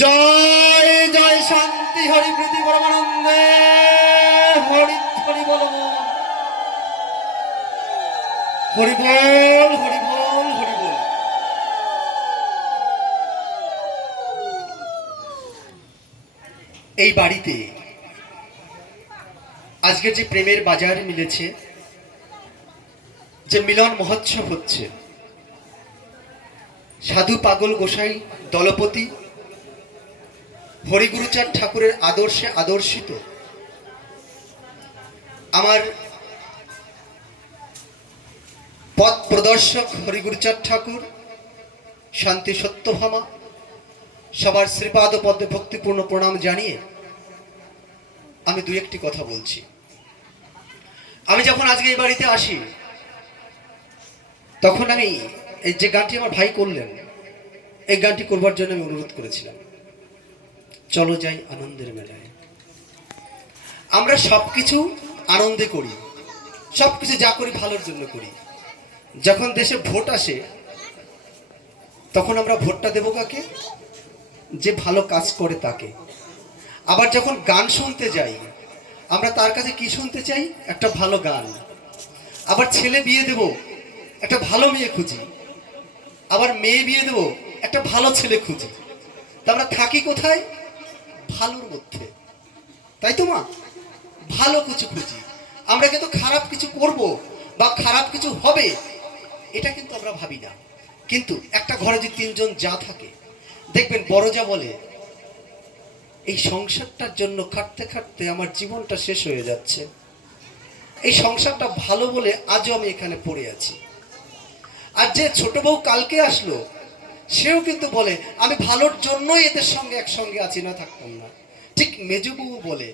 জয় জয় শান্তি হরি প্রীতি পরমানন্দে হরি হরি বল হরি বল হরি বল হরি বল। এই বাড়িতে আজকের যে প্রেমের বাজার মিলেছে, যে মিলন মহোৎসব হচ্ছে, সাধু পাগল গোসাই দলপতি হরিগুরুচাঁদ ঠাকুরের আদর্শে আদর্শিত আমার পথ প্রদর্শক হরিগুরুচাঁদ ঠাকুর, শান্তি সত্যভামা, সবার শ্রীপাদ পদ্মে ভক্তিপূর্ণ প্রণাম জানিয়ে আমি দুই একটি কথা বলছি। আমি যখন আজকে এই বাড়িতে আসি তখন আমি এই যে গানটি আমার ভাই করলেন, এই গানটি করবার জন্য আমি অনুরোধ করেছিলাম, চলো যাই আনন্দের মেলায়। আমরা সবকিছু আনন্দে করি, সবকিছু যা করি ভালোর জন্য করি। যখন দেশে ভোট আসে তখন আমরা ভোটটা দেব কাকে? যে ভালো কাজ করে তাকে। আবার যখন গান শুনতে যাই আমরা তার কাছে কি শুনতে চাই? একটা ভালো গান। আবার ছেলে বিয়ে দেব, একটা ভালো মেয়ে খুঁজি। আবার মেয়ে বিয়ে দেব, একটা ভালো ছেলে খুঁজি। তা আমরা থাকি কোথায়? ভালোর মধ্যে, তাই তো মা? ভালো কিছু খুঁজি আমরা, কিন্তু খারাপ কিছু করব বা খারাপ কিছু হবে এটা কিন্তু আমরা ভাবি না। কিন্তু একটা ঘরে যদি তিনজন যা থাকে, দেখবেন বড় যা বলে, এই সংসারটার জন্য খাটতে খাটতে আমার জীবনটা শেষ হয়ে যাচ্ছে, এই সংসারটা ভালো বলে আজও আমি এখানে পড়ে আছি। আর যে ছোট বউ কালকে আসলো সেও কিন্তু বলে আমি ভালোর জন্যই এদের সঙ্গে একসঙ্গে আছি, না থাকতাম না। ঠিক মেজো বউ বলে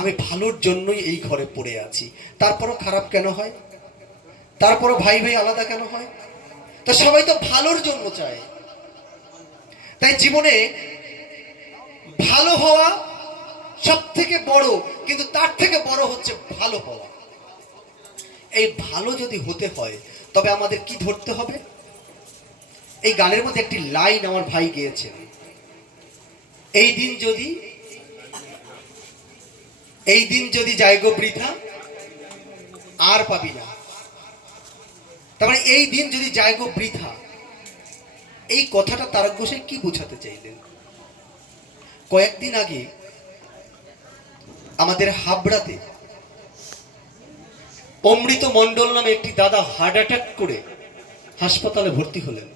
আমি ভালোর জন্যই এই ঘরে পড়ে আছি। তারপরও খারাপ কেন হয়? তারপরও ভাই ভাই আলাদা কেন হয়? তো সবাই তো ভালোর জন্য চায়। তাই জীবনে ভালো হওয়া সব থেকে বড়, কিন্তু তার থেকে বড় হচ্ছে ভালো হওয়া। এই ভালো যদি হতে হয় তবে আমাদের কি ধরতে হবে? এই গানের মধ্যে একটি লাইন আমার ভাই গেয়েছেন, এই দিন যদি যায় গো বৃথা আর পাবি না। তার মানে এই দিন যদি যায় গো বৃথা, এই কথাটা তারক গোসাই কি বোঝাতে চাইলেন? কয়েকদিন আগে আমাদের হাবড়াতে অমৃত মণ্ডল নামে একটি দাদা হার্ট অ্যাটাক করে হাসপাতালে ভর্তি হলেন।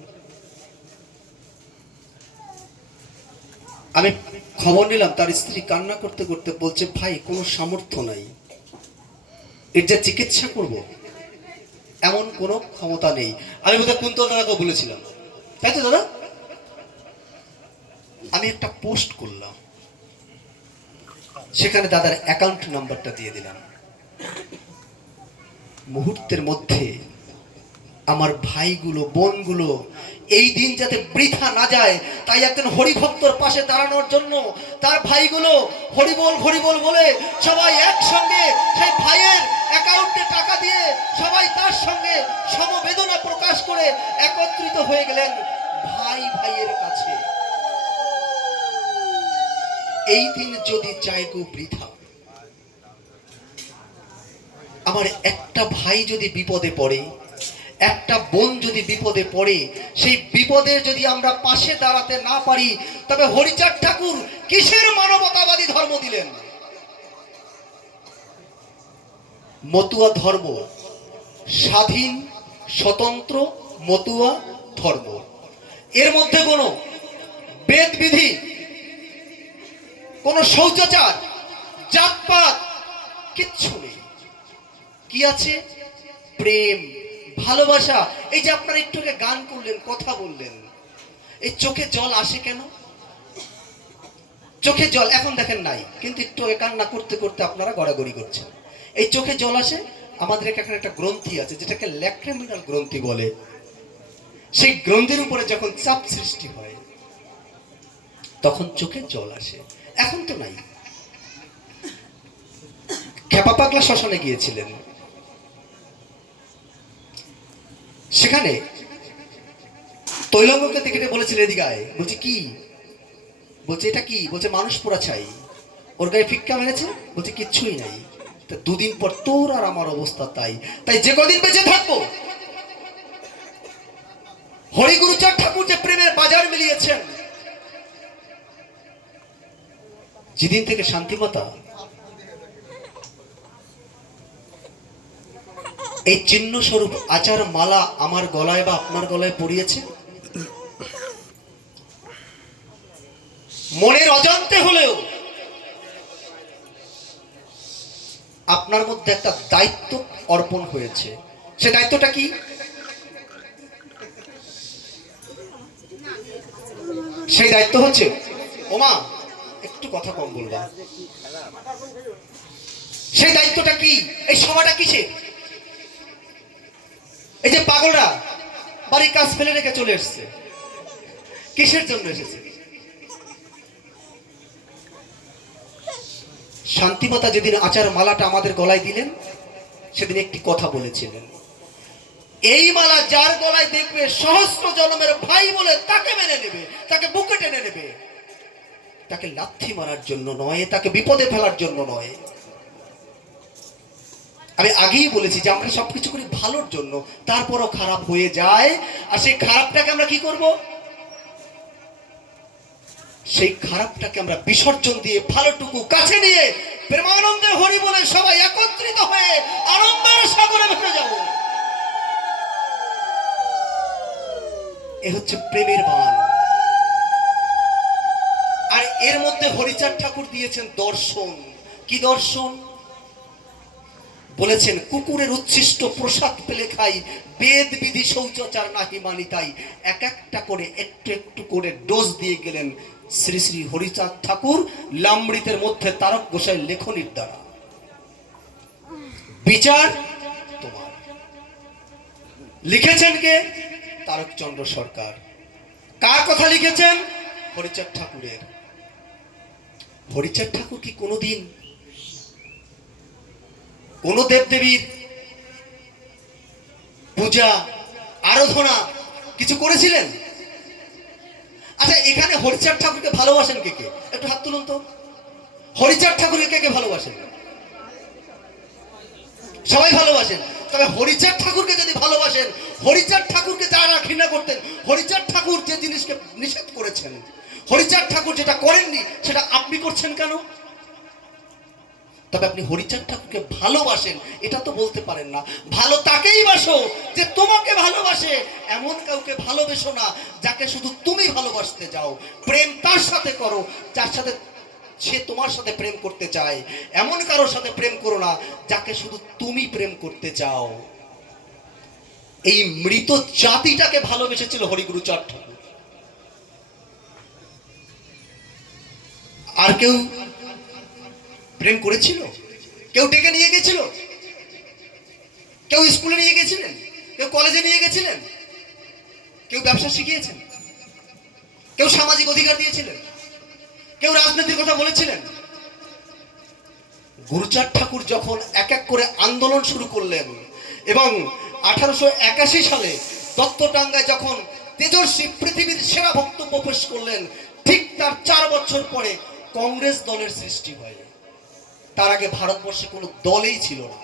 আমি খবর নিলাম, তার স্ত্রী কান্না করতে করতে বলছে, ভাই কোনো সামর্থ্য নাই, এর যা চিকিৎসা করব এমন কোনো ক্ষমতা নেই। আমি বোধহয় কুন্তল দাদাকে বলেছিলাম, তাই তো দাদা? আমি একটা পোস্ট করলাম, সেখানে দাদার অ্যাকাউন্ট নাম্বারটা দিয়ে দিলাম। মুহূর্তের মধ্যে আমার ভাইগুলো বোনগুলো এই দিন যাতে বৃথা না যায় তাই একজন হরিভক্তর পাশে দাঁড়ানোর জন্য তার ভাইগুলো হরিবল বলে সবাই একসঙ্গে সেই ভাইয়ের অ্যাকাউন্টে টাকা দিয়ে সবাই তার সঙ্গে সমবেদনা প্রকাশ করে একত্রিত হয়ে গেলেন ভাইয়ের কাছে। এই দিন যদি যায় গো বৃথা, আমার একটা ভাই যদি বিপদে পড়ে, একটা বোন যদি বিপদে পড়ে, সেই বিপদে যদি আমরা পাশে দাঁড়াতে না পারি তবে হরিচাঁদ ঠাকুর কিসের মানবতাবাদী ধর্ম দিলেন? মতুয়া ধর্ম, স্বাধীন স্বতন্ত্র মতুয়া ধর্ম। এর মধ্যে কোনো বেদ বিধি, কোনো শৌচাচার, জাতপাত কিচ্ছু নেই। কি আছে? প্রেম, ভালোবাসা। এই যে আপনারা একটু আগে গান করলেন, কথা বললেন, এই চোখে জল আসে কেন? চোখে জল এখন দেখেন নাই, কিন্তু একটু আগে কান্না করতে করতে আপনারা গড়াগড়ি করছেন। এই চোখে জল আসে, আমাদের এখানে একটা গ্রন্থি আছে যেটাকে ল্যাক্রিমিনাল গ্রন্থি বলে। সেই গ্রন্থির উপরে যখন চাপ সৃষ্টি হয় তখন চোখে জল আসে। এখন তো নাই। খেপা পাগলা শ্মশানে গিয়েছিলেন, সেখানে তৈলঙ্গকে দেখে বলেছিল এদিকে আয়। বলছি কি? বলছে এটা কি? বলছে মানুষ পোড়া ছাই। ওর গায়ে ফিক্কা মেরেছে? বলছে কিচ্ছুই নাই। তা দুদিন পর তোর আর আমার অবস্থা তাই। তাই যে কদিন বেঁচে থাকবো, হরিগুরুচাঁদ ঠাকুর যে প্রেমের বাজার মিলিয়েছেন, যেদিন থেকে শান্তিমাতা এই চিহ্ন স্বরূপ আচার মালা আমার গলায় বা আপনার গলায় পরিয়েছে, মনের অজান্তে হলেও আপনার মধ্যে একটা দায়িত্ব অর্পণ হয়েছে। সে দায়িত্বটা কি? সেই দায়িত্ব হচ্ছে, ওমা একটু কথা কম বলবা, সেই দায়িত্বটা কি? এই সভাটা কিসে? এই যে পাগলরা বাড়ির কাজ ফেলে রেখে চলে এসছে, কিসের জন্য এসেছে? শান্তিমাতা যেদিন আচার মালাটা আমাদের গলায় দিলেন, সেদিন একটি কথা বলেছিলেন, এই মালা যার গলায় দেখবে সহস্র জন্মের ভাই বলে তাকে মেনে নেবে, তাকে বুকে টেনে নেবে, তাকে লাথি মারার জন্য নয়, তাকে বিপদে ফেলার জন্য নয়। আমি আগেই বলেছি যে আমরা সবকিছু করি ভালোর জন্য, তারপরও খারাপ হয়ে যায়। আর সেই খারাপটাকে আমরা কি করব? সেই খারাপটাকে আমরা বিসর্জন দিয়ে ভালোটুকু কাছে নিয়ে প্রেমানন্দে হরি বলে সবাই একত্রিত হয়ে আনন্দের সাগরে ভেসে যাব। এ হচ্ছে প্রেমের বাণ। আর এর মধ্যে হরিচাঁদ ঠাকুর দিয়েছেন দর্শন। কি দর্শন? বলেছেন কুকুরের উচ্ছিষ্ট প্রসাদ পেলে খাই, বেদ বিধি শৌচাচার নাহি মানি তাই। এক একটা করে একটু একটু করে ডোজ দিয়ে গেলেন শ্রী শ্রী হরিচাঁদ ঠাকুর লামৃতের মধ্যে তারক গোসাই লেখনির দ্বারা। বিচার তোমার। লিখেছেন কে? তারকচন্দ্র সরকার। কার কথা লিখেছেন? হরিচাঁদ ঠাকুরের। হরিচাঁদ ঠাকুর কি কোনোদিন কোন দেবদেবীর পূজা আরাধনা কিছু করেছিলেন? আচ্ছা, এখানে হরিচাঁদ ঠাকুরকে ভালোবাসেন কে কে? একটু হাত তুলুন তো। হরিচাঁদ ঠাকুরকে কে কে ভালোবাসেন? সবাই ভালোবাসেন। তবে হরিচাঁদ ঠাকুরকে যদি ভালোবাসেন, হরিচাঁদ ঠাকুরকে যারা ঘৃণা করতেন, হরিচাঁদ ঠাকুর যে জিনিসকে নিষেধ করেছেন, হরিচাঁদ ঠাকুর যেটা করেননি সেটা আপনি করছেন কেন? তবে আপনি হরিচাঁদ ঠাকুরকে ভালোবাসেন এটা তো বলতে পারেন না। ভালো তাকেই বাসো যে তোমাকে ভালোবাসে। এমন কাউকে ভালোবেসো না যাকে শুধু তুমি ভালোবাসতে যাও। প্রেম তার সাথে করো যার সাথে সে তোমার সাথে প্রেম করতে চায়। এমন কারোর সাথে প্রেম করো না যাকে শুধু তুমি প্রেম করতে চাও। এই মৃত জাতিটাকে ভালোবেসেছিল হরিগুরুচাঁদ ঠাকুর। আর কেউ প্রেম করেছিল? কেউ ডেকে নিয়ে গেছিল? কেউ স্কুলে নিয়ে গেছিলেন? কেউ কলেজে নিয়ে গেছিলেন? কেউ ব্যবসা শিখিয়েছেন? কেউ সামাজিক অধিকার দিয়েছিলেন? কেউ রাজনীতির কথা বলেছিলেন? গুরুচাঁদ ঠাকুর যখন এক এক করে আন্দোলন শুরু করলেন এবং 1881 সালে দত্তটাঙ্গায় যখন তেজস্বী পৃথিবীর সেরা বক্তব্য পেশ করলেন, ঠিক তার 4 বছর পরে কংগ্রেস দলের সৃষ্টি হয়। তার আগে ভারতবর্ষে কোনো দলই ছিল না।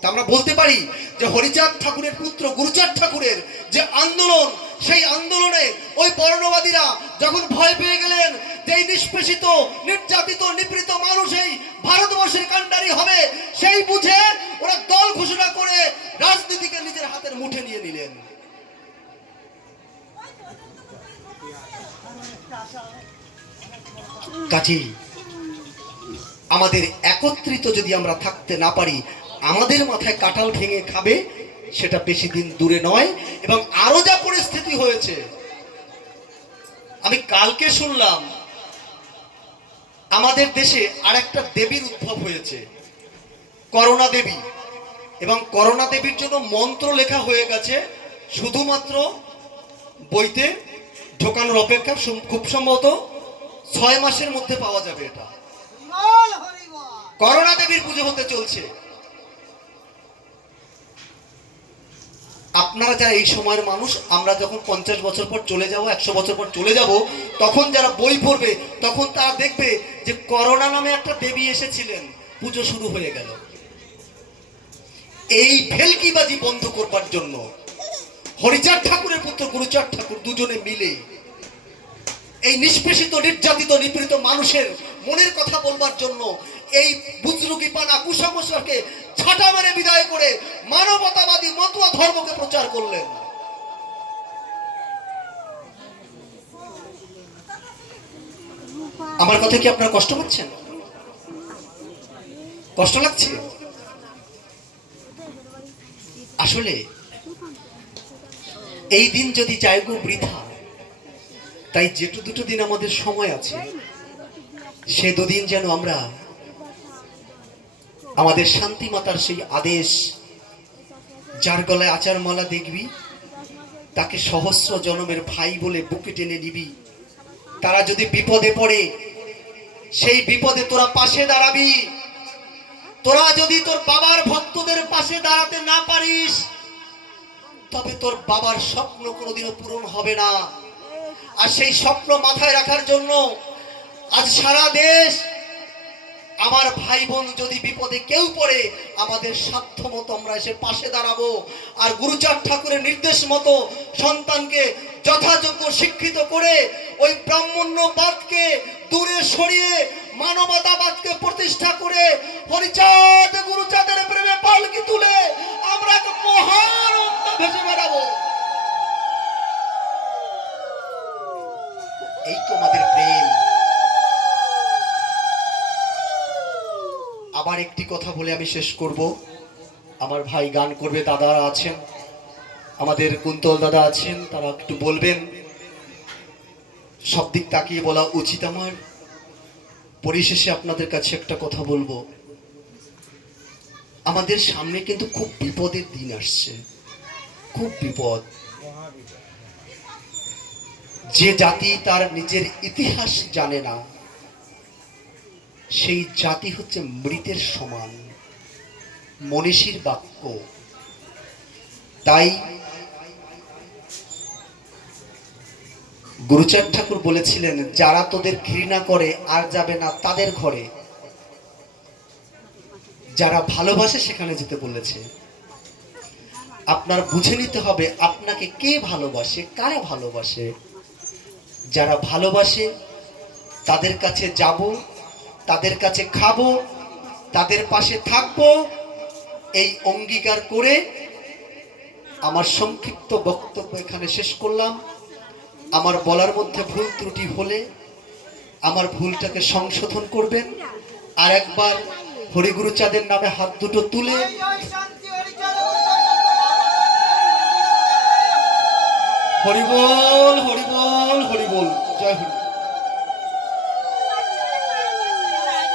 তা আমরা বলতে পারি যে হরিচাঁদ ঠাকুরের পুত্র গুরুচাঁদ ঠাকুরের যে আন্দোলন, সেই আন্দোলনে ওই বর্ণবাদীরা যখন ভয় পেয়ে গেলেন যে এই নিষ্পেষিত, নির্যাতিত, নিপীড়িত মানুষ এই ভারতবর্ষের কাণ্ডারি হবে, সেই বুঝে ওরা দল ঘোষণা করে রাজনীতিকে নিজের হাতের মুঠে নিয়ে নিলেন। কাজেই আমাদের একত্রিত যদি আমরা থাকতে না পারি, আমাদের মাথায় কাঁঠাল ভেঙে খাবে সেটা বেশি দিন দূরে নয়। এবং আরো যা পরিস্থিতি হয়েছে, আমি কালকে শুনলাম আমাদের দেশে আর একটা দেবীর উদ্ভব হয়েছে, করোনা দেবী। এবং করোনা দেবীর জন্য মন্ত্র লেখা হয়ে গেছে, শুধুমাত্র বইতে ঢোকানোর অপেক্ষা। খুব সম্ভবত 6 মাসের মধ্যে পাওয়া যাবে। এটা করোনা দেবীর পুজো হতে চলছে। আপনারা যারা এই সময়ের মানুষ, আমরা যখন 50 বছর পর চলে যাব, 100 বছর পর চলে যাব, তখন যারা বই পড়বে তখন তারা দেখবে যে করোনা নামে একটা দেবী এসেছিলেন, পুজো শুরু হয়ে গেল। এই ভেলকিবাজি বন্ধ করবার জন্য হরিচাঁদ ঠাকুরের পুত্র গুরুচাঁদ ঠাকুর দুজনে মিলে এই নিষ্পেষিত, নির্যাতিত, নিপীড়িত মানুষের মনের কথা বলবার জন্য এই বুজরুকি পানা কুসংস্কারকে ছাঁটা মেরে বিদায় করে মানবতাবাদী মতুয়া ধর্মকে প্রচার করলেন। আমার কথা কি আপনারা কষ্ট পাচ্ছেন? কষ্ট লাগছে? আসলে এই দিন যদি যায় গো বৃথা, তাই যেটু দুটো দিন আমাদের সময় আছে, সে দুদিন যেন আমরা আমাদের শান্তি মাতার সেই আদেশ, যার গলায় আচার মালা দেখবি তাকে সহস্র জনমের ভাই বলে বুকে টেনে নিবি, তারা যদি বিপদে পড়ে সেই বিপদে তোরা পাশে দাঁড়াবি। তোরা যদি তোর বাবার ভক্তদের পাশে দাঁড়াতে না পারিস, তবে তোর বাবার স্বপ্ন কোনোদিনও পূরণ হবে না। আর সেই স্বপ্ন মাথায় রাখার জন্য আজ সারা দেশ, আমার ভাই বোন যদি বিপদে কেউ পড়ে, আমাদের সাধ্য মতো আমরা এসে পাশে দাঁড়াবো। আর গুরুচাঁদ ঠাকুরের নির্দেশ মতো সন্তানকে যথাযোগ্য শিক্ষিত করে ওই ব্রাহ্মণ্যবাদকে দূরে সরিয়ে মানবতাবাদকে প্রতিষ্ঠা করে হরিচাঁদ গুরুচাঁদের প্রেমে পালকি তুলে আমরা এক মহান উদ্যোগ ভেসে বেড়াবো। এই তো আমাদের প্রেম। আবার একটি কথা বলে আমি শেষ করব। আমার ভাই গান করবে, দাদা আছেন, আমাদের কুন্তল দাদা আছেন, তারা একটু বলবেন। সব দিক তাকিয়ে বলা উচিত আমার। পরিশেষে আপনাদের কাছে একটা কথা বলবো, আমাদের সামনে কিন্তু খুব বিপদের দিন আসছে, খুব বিপদ। যে জাতি তার নিজের ইতিহাস জানে না, সেই জাতি হচ্ছে মৃতের সমান, মনীষীর বাক্য। তাই গুরুচাঁদ ঠাকুর বলেছিলেন, যারা তোদের ঘৃণা করে আর যাবে না তাদের ঘরে, যারা ভালোবাসে সেখানে যেতে বলেছে। আপনার বুঝে নিতে হবে আপনাকে কে ভালোবাসে, কারা ভালোবাসে। যারা ভালোবাসে তাদের কাছে যাব, তাদের কাছে খাবো, তাদের পাশে থাকবো, এই অঙ্গীকার করে আমার সংক্ষিপ্ত বক্তব্য এখানে শেষ করলাম। আমার বলার মধ্যে ভুল ত্রুটি হলে আমার ভুলটাকে সংশোধন করবেন। আর একবার হরিগুরুচাঁদের নামে হাত দুটো তুলে হরিবল হরিবল।